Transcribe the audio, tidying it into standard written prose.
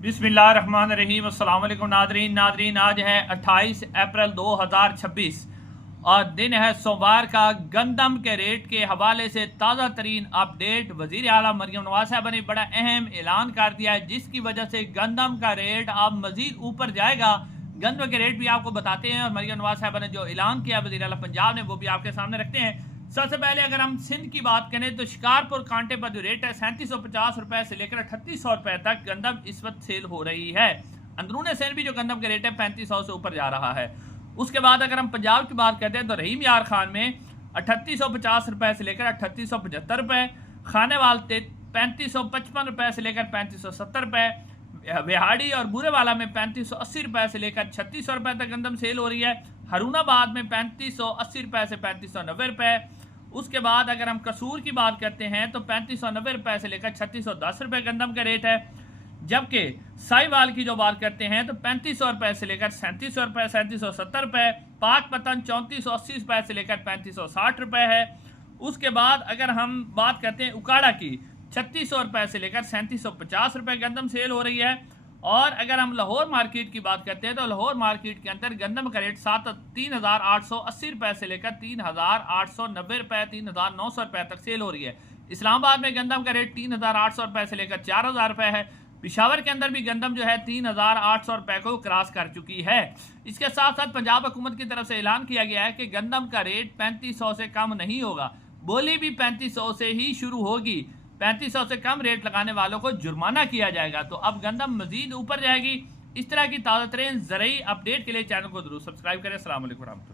बिस्मिल्लाहिर्रहमानिर्रहीम। अस्सलाम वालेकुम नादरीन। आज है 28 अप्रैल 2026 और दिन है सोमवार का। गंदम के रेट के हवाले से ताज़ा तरीन अपडेट। वज़ीर आला मरियम नवाज साहब ने बड़ा अहम ऐलान कर दिया है, जिसकी वजह से गंदम का रेट अब मजीद ऊपर जाएगा। गंदम के रेट भी आपको बताते हैं और मरियम नवाज साहब ने जो ऐलान किया वज़ीर आला पंजाब ने, वो भी आपके सामने रखते हैं। सबसे पहले अगर हम सिंध की बात करें तो शिकारपुर कांटे पर जो रेट है 3750 रुपए से लेकर 3800 रुपए तक गंदम इस वक्त सेल हो रही है। अंदरूनी सिंध भी जो गंदम के रेट है 3500 से ऊपर जा रहा है। उसके बाद अगर हम पंजाब की बात करते हैं तो रहीम यार खान में 3850 रुपए से लेकर 3875 रुपए, खानेवाल 3555 रुपए से लेकर 3570 रुपए, बिहाड़ी और बूरेवाला में 3580 रुपए से लेकर 3600 रुपए तक गंदम सेल हो रही है। हरूनाबाद में 3580 रुपए से 3590 रुपए। उसके बाद अगर हम कसूर की बात करते हैं तो 3590 रुपए से लेकर 3610 रुपए गंदम का रेट है। जबकि साहिवाल की जो बात करते हैं तो 3500 रुपए से लेकर 3700 रुपए, 3770 रुपए। पाकपतन 3480 रुपए से लेकर 3560 रुपए है। उसके बाद अगर हम बात करते हैं उकाड़ा की, 3600 रुपए से लेकर 3750 रुपए गंदम सेल हो रही है। और अगर हम लाहौर मार्केट की बात करते हैं तो लाहौर मार्केट के अंदर गंदम का रेट 3880 रुपए से लेकर 3890 रुपए, 3900 रुपए तक सेल हो रही है। इस्लामाबाद में गंदम का रेट 3800 रुपए से लेकर 4000 रुपए है। पिशावर के अंदर भी गंदम जो है 3800 रुपए को क्रॉस कर चुकी है। इसके साथ साथ पंजाब हुकूमत की तरफ से ऐलान किया गया है कि गंदम का रेट 3500 से कम नहीं होगा। बोली भी 3500 से ही शुरू होगी। 3500 से कम रेट लगाने वालों को जुर्माना किया जाएगा। तो अब गंदम मजीद ऊपर जाएगी। इस तरह की ताज़ा तरीन ज़रूरी अपडेट के लिए चैनल को जरूर सब्सक्राइब करें। अस्सलाम वालेकुम।